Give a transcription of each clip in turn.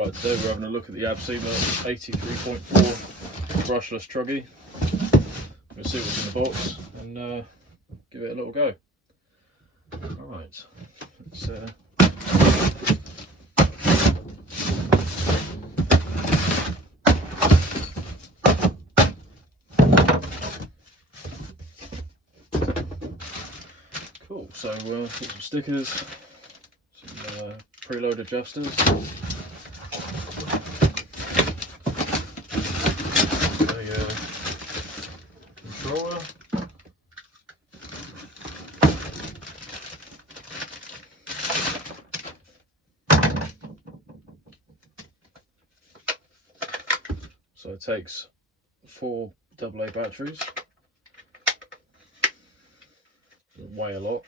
Right, today we're having a look at the Absima AT3.4 brushless Truggy. We'll see what's in the box and give it a little go. Alright, let's cool, so get some stickers, some preload adjusters. Controller. So it takes 4 AA batteries, weigh a lot.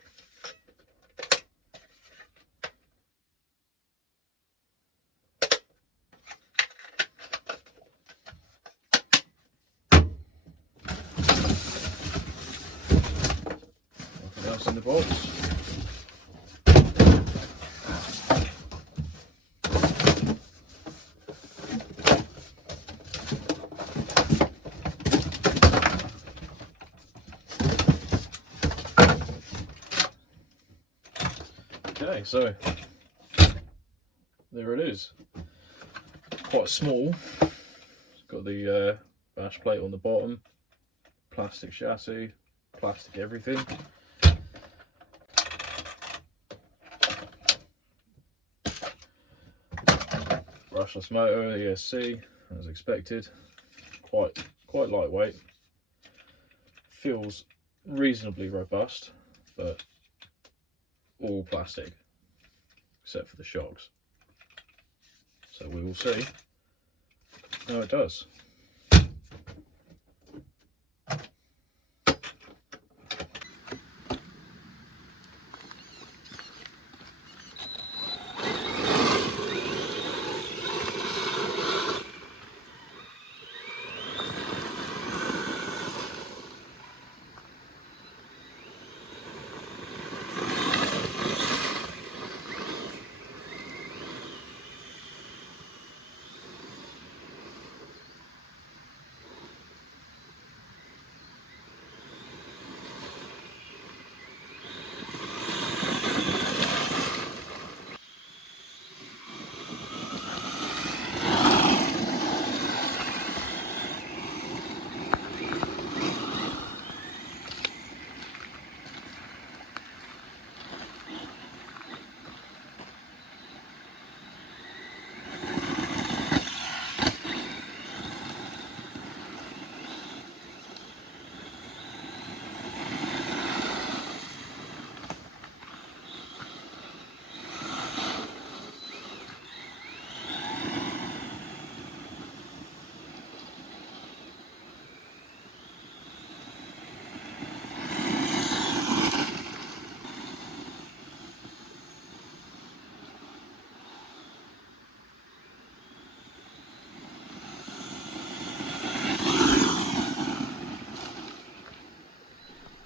Nothing else in the box. Okay, so there it is. Quite small. It's got the bash plate on the bottom, plastic chassis, plastic everything. Brushless motor, ESC, as expected. Quite lightweight. Feels reasonably robust, but all plastic except for the shocks. So we will see how it does.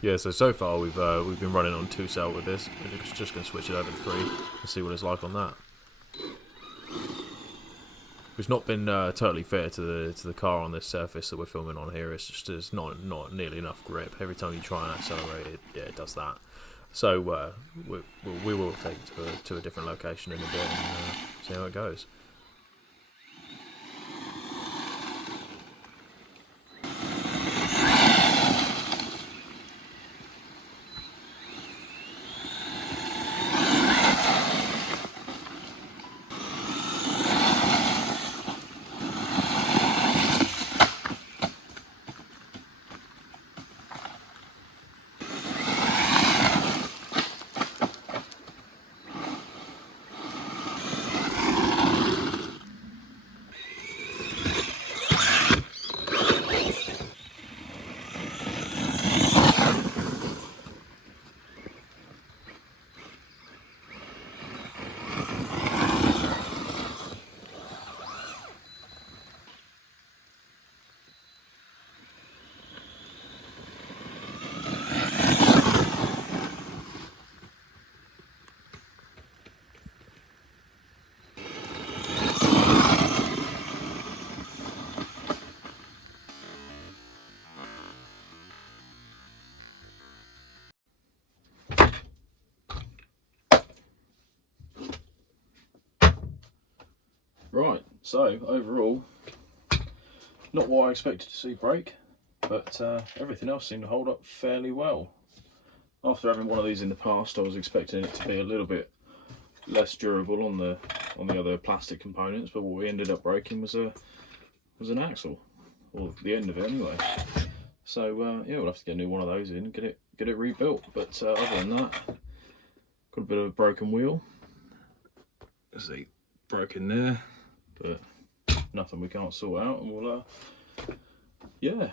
Yeah, so far we've been running on 2 cell with this. We're just going to switch it over to 3 and see what it's like on that. It's not been totally fair to the car on this surface that we're filming on here. It's just there's not nearly enough grip. Every time you try and accelerate it, yeah, it does that. So we will take it to a different location in a bit and see how it goes. Right, so overall, not what I expected to see break, but everything else seemed to hold up fairly well. After having one of these in the past, I was expecting it to be a little bit less durable on the other plastic components, but what we ended up breaking was an axle, or the end of it anyway. So yeah, we'll have to get a new one of those in and get it rebuilt. But other than that, got a bit of a broken wheel. There's a broken there, but nothing we can't sort out, and we'll yeah.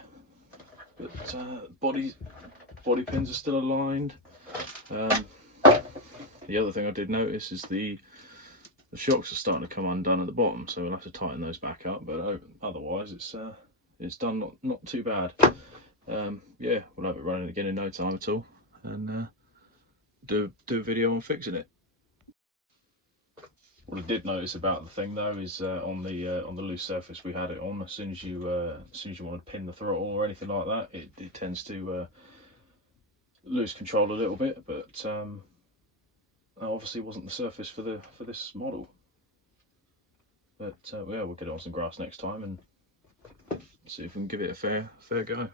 But body pins are still aligned. The other thing I did notice is the shocks are starting to come undone at the bottom, so we'll have to tighten those back up. But otherwise, it's done not too bad. Yeah, we'll have it running again in no time at all, and do a video on fixing it. What I did notice about the thing though is on the loose surface we had it on, as soon as you want to pin the throttle or anything like that, it tends to lose control a little bit. But obviously wasn't the surface for this model. But yeah, we'll get it on some grass next time and see if we can give it a fair go.